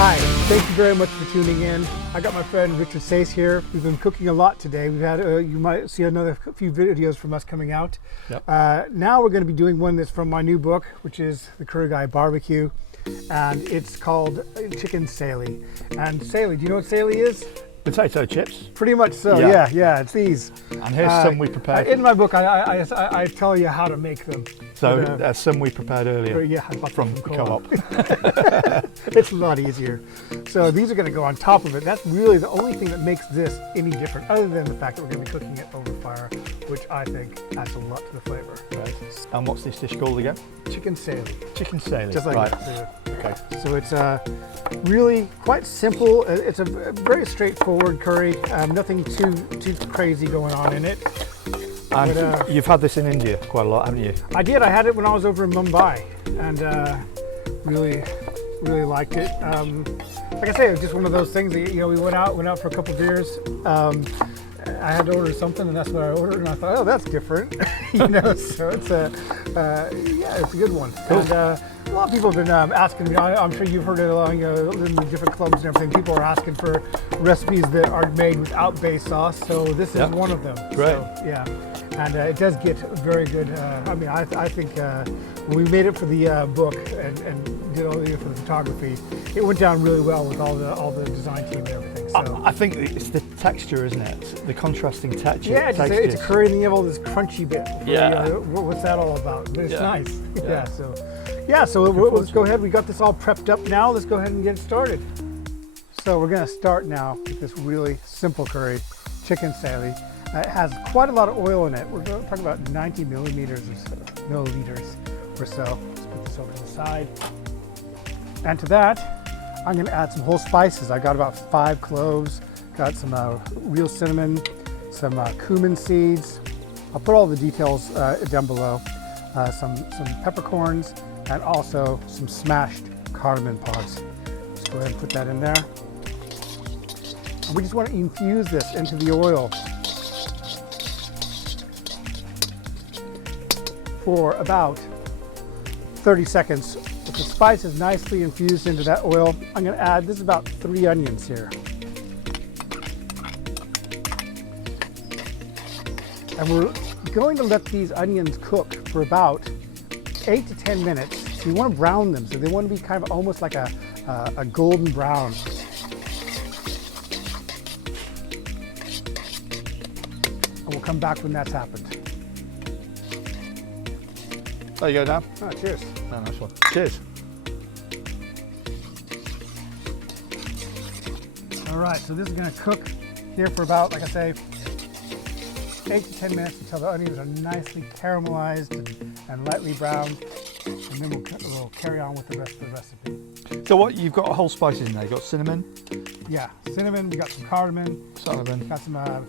Hi, thank you very much for tuning in. I got my friend Richard Sayce here. We've been cooking a lot today. We've had, you might see another few videos from us coming out. Yep. Now we're going to be doing one that's from my new book, which is the Curry Guy BBQ, and it's called Chicken Sali. And Sali, do you know what Sali is? Potato chips. Pretty much so, Yeah. yeah, it's these. And here's some we prepared. In my book, I tell you how to make them. So there's some we prepared earlier. Yeah, I bought from them Co-op. It's a lot easier. So these are going to go on top of it. That's really the only thing that makes this any different, other than the fact that we're going to be cooking it over fire, which I think adds a lot to the flavor. Right. And what's this dish called again? Chicken Sali. Chicken Sali. Just like right. that. Okay. So it's really quite simple. It's a very straightforward curry. Nothing too crazy going on in it. And but, you've had this in India quite a lot, haven't you? I did. I had it when I was over in Mumbai, and really liked it. Like I say, it was just one of those things that, we went out for a couple beers. I had to order something, and that's what I ordered, and I thought, oh, that's different, So it's it's a good one. Cool. And a lot of people have been asking me. I'm sure you've heard it along in the different clubs and everything. People are asking for recipes that are made without base sauce, so this is one of them. Great. So, yeah. And it does get very good. I think when we made it for the book and did all for the photography, it went down really well with all the design team and everything. So. I think it's the texture, isn't it? The contrasting texture. Yeah, it's a curry, and then you have all this crunchy bit. Yeah. What's that all about? But it's nice. Yeah. So let's go ahead. We got this all prepped up now. Let's go ahead and get it started. So we're going to start now with this really simple curry, chicken sali. It has quite a lot of oil in it. We're going to talk about 90 milliliters or so. Let's put this over to the side. And to that, I'm going to add some whole spices. I got about 5 cloves, got some real cinnamon, some cumin seeds. I'll put all the details down below. Some peppercorns, and also some smashed cardamom pods. Let's go ahead and put that in there. And we just want to infuse this into the oil for about 30 seconds. With the spices nicely infused into that oil, I'm going to add, this is about 3 onions here. And we're going to let these onions cook for about 8 to 10 minutes. So you want to brown them, so they want to be kind of almost like a golden brown. And we'll come back when that's happened. There you go, Dan. Oh, cheers. No, nice one. Cheers. All right, so this is going to cook here for about, like I say, 8 to 10 minutes until the onions are nicely caramelized and lightly browned, and then we'll carry on with the rest of the recipe. So what, you've got whole spices in there. You've got cinnamon? Yeah, cinnamon, we got some cardamom, got some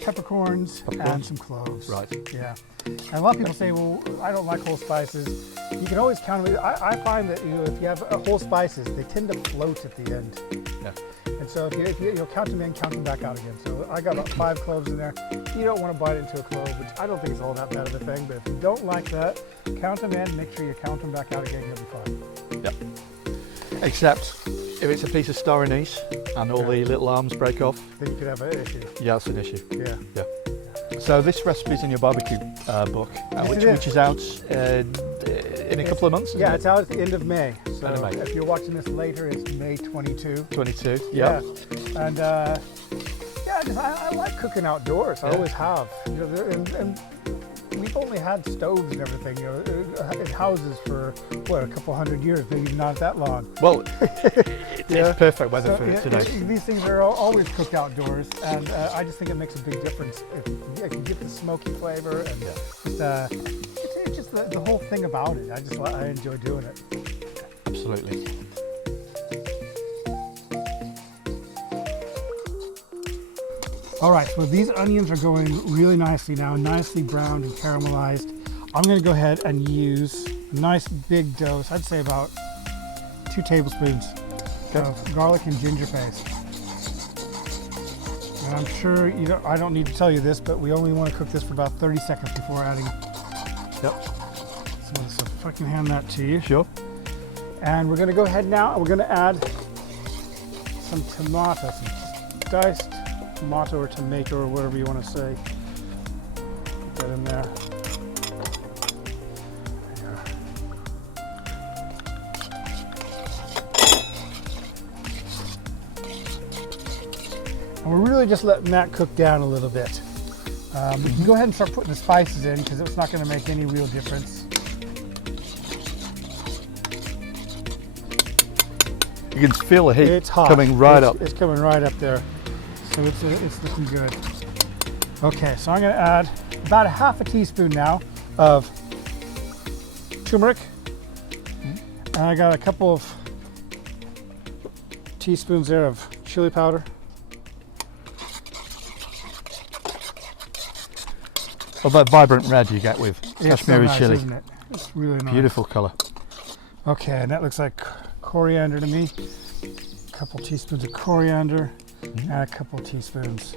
peppercorns, and some cloves. Right. Yeah. And a lot of people say, well, I don't like whole spices. You can always count them. I find that if you have whole spices, they tend to float at the end. Yeah. And so if you'll count them in, count them back out again. So I got about 5 cloves in there. You don't want to bite into a clove, which I don't think is all that bad of a thing. But if you don't like that, count them in. Make sure you count them back out again. You'll be fine. Yep. Except if it's a piece of star anise and all the little arms break off, then you could have an issue. Yeah, that's an issue. Yeah. So this recipe is in your barbecue book, which is out in a couple of months. Yeah, it's out at the end of May. So End of May. If you're watching this later, it's May 22. 22. Yeah. And I like cooking outdoors. I always have. And we've only had stoves and everything, in houses for a couple hundred years, maybe not that long. Well, it's perfect weather for today. These things are always cooked outdoors, and I just think it makes a big difference if you get the smoky flavor, and it's just the whole thing about it. I enjoy doing it. Absolutely. All right, so these onions are going really nicely now, nicely browned and caramelized. I'm going to go ahead and use a nice big dose, I'd say about 2 tablespoons of garlic and ginger paste. And I'm sure I don't need to tell you this, but we only want to cook this for about 30 seconds before adding. Yep. So if I can hand that to you. Sure. And we're going to go ahead now and we're going to add some tomato, some diced tomato or tomato or whatever you want to say. Put that in there. And we're really just letting that cook down a little bit. You can go ahead and start putting the spices in because it's not going to make any real difference. You can feel the heat It's hot. coming right up. It's coming right up there. So it's looking good. Okay, so I'm going to add about a half a teaspoon now of turmeric. And I got a couple of teaspoons there of chili powder. Well, that vibrant red you get with It's so Kashmiri nice, chili. isn't it? It's really nice. Beautiful colour. Okay, and that looks like coriander to me. A couple teaspoons of coriander and a couple teaspoons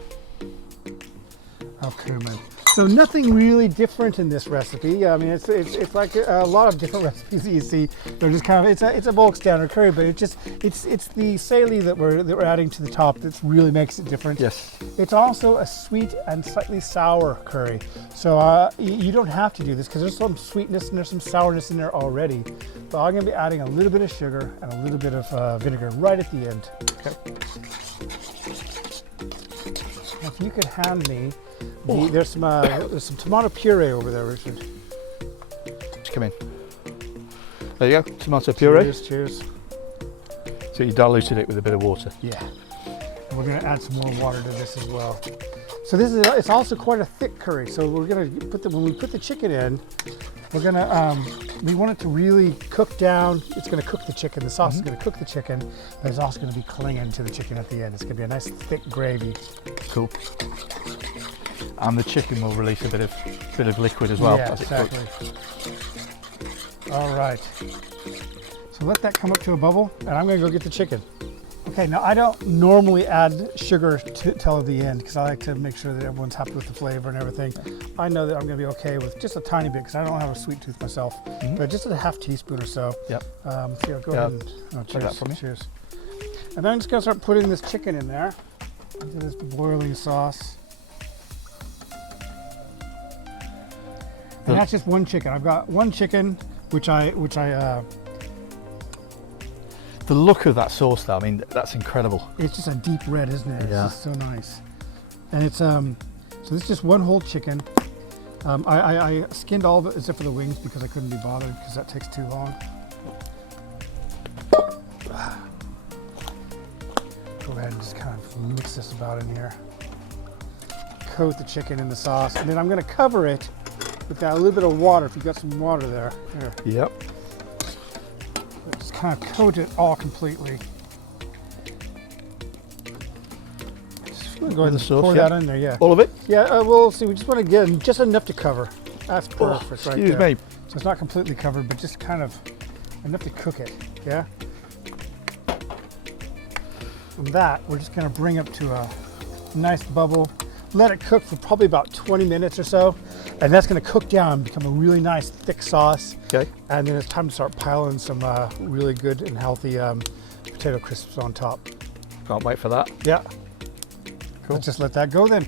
of cumin. So nothing really different in this recipe. I mean, it's like a lot of different recipes that you see. They're just kind of it's a bulk standard curry, but it's the Sali that we're adding to the top that really makes it different. Yes. It's also a sweet and slightly sour curry. So you don't have to do this because there's some sweetness and there's some sourness in there already. But I'm going to be adding a little bit of sugar and a little bit of vinegar right at the end. Okay. If you could hand me, there's some tomato puree over there, Richard. Just come in. There you go, tomato puree. Cheers, cheers. So you diluted it with a bit of water. Yeah. And we're going to add some more water to this as well. So it's also quite a thick curry. So we're going to when we put the chicken in, we're going to we want it to really cook down. It's going to cook the chicken. The sauce is going to cook the chicken, but it's also going to be clinging to the chicken at the end. It's going to be a nice thick gravy. Cool. And the chicken will release a bit of liquid as well Yeah, as it exactly. cooks. All right. So let that come up to a bubble, and I'm going to go get the chicken. Okay, now I don't normally add sugar till the end because I like to make sure that everyone's happy with the flavor and everything. I know that I'm going to be okay with just a tiny bit because I don't have a sweet tooth myself, but just a half teaspoon or so. Yep. So yeah, go ahead and take that from me. Cheers. And then I'm just going to start putting this chicken in there into this boiling sauce. And that's just one chicken. I've got one chicken, which I The look of that sauce though, I mean, that's incredible. it's just a deep red, isn't it? It's Yeah. just so nice. And it's so this is just one whole chicken. I skinned all of it except for the wings because I couldn't be bothered because that takes too long. Go ahead and just kind of mix this about in here. Coat the chicken in the sauce, and then I'm going to cover it with a little bit of water. If you got some water there, here. Yep. Just kind of coat it all completely. Just go ahead With and the sauce, pour yeah. that in there, yeah. All of it? Yeah, we'll see. We just want to get just enough to cover. That's perfect right Excuse there. me. So it's not completely covered, but just kind of enough to cook it, yeah? And that, we're just going to bring up to a nice bubble. Let it cook for probably about 20 minutes or so. And that's going to cook down and become a really nice thick sauce. Okay. And then it's time to start piling some really good and healthy potato crisps on top. Can't wait for that. Yeah. Cool. Let's just let that go then.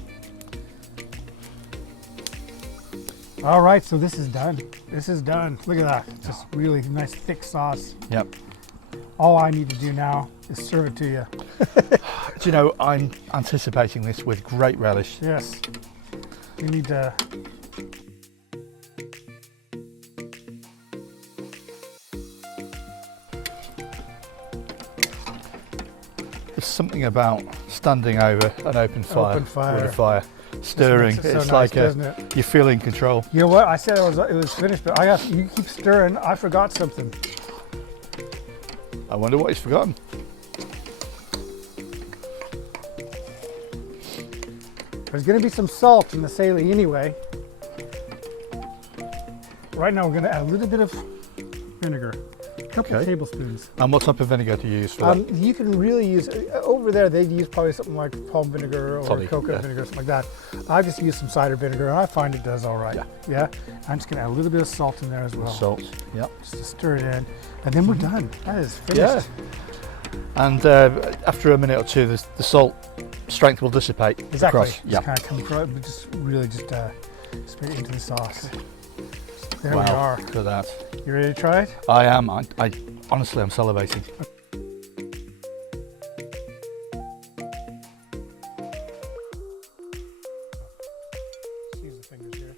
All right, so this is done. This is done. Look at that. It's just really nice thick sauce. Yep. All I need to do now is serve it to you. Do you know, I'm anticipating this with great relish. Yes. You need to. There's something about standing over an open fire, Open fire. with a fire, stirring. makes it so It's nice, like doesn't it? you feel in control. You know what? I said it was finished, but you keep stirring. I forgot something. I wonder what he's forgotten. There's going to be some salt in the Sali anyway. Right now we're going to add a little bit of vinegar, a couple Okay. tablespoons. And what type of vinegar do you use for that? You can really use, over there they'd use probably something like palm vinegar or Toddy, coconut yeah. vinegar, something like that. I just use some cider vinegar and I find it does all right. Yeah. I'm just going to add a little bit of salt in there as well. Salt. Yep. Just to stir it in. And then we're done. That is finished. And after a minute or two, the salt strength will dissipate Exactly. across. Just kind of comes right, but just really just straight into the sauce. There Wow, we are. look at that. You ready to try it? I am. I honestly, I'm salivating. Use the fingers here.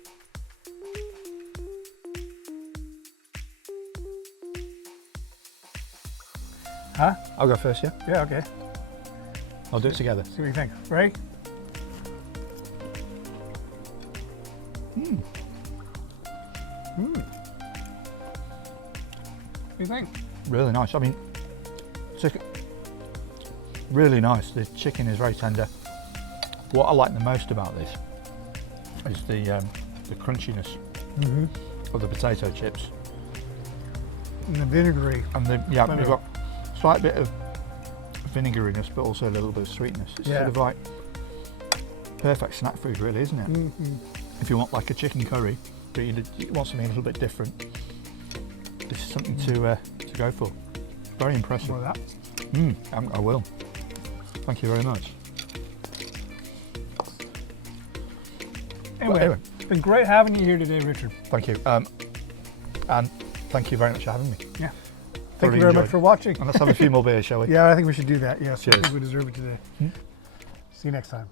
Huh? I'll go first, yeah? Yeah, okay. I'll do it together. See what you think. Ready? What do you think? Really nice. I mean, chicken, really nice. The chicken is very tender. What I like the most about this is the crunchiness of the potato chips. And the vinegary. And we've got a slight bit of vinegariness, but also a little bit of sweetness. It's sort of like perfect snack food, really, isn't it? If you want like a chicken curry, but you want something a little bit different, this is something to go for. Very impressive. More of that. I will. Thank you very much. Anyway, it's been great having you here today, Richard. Thank you. And thank you very much for having me. Yeah. Thank you very much for watching. And let's have a few more beers, shall we? Yeah, I think we should do that. Yes, I Cheers. think we deserve it today. See you next time.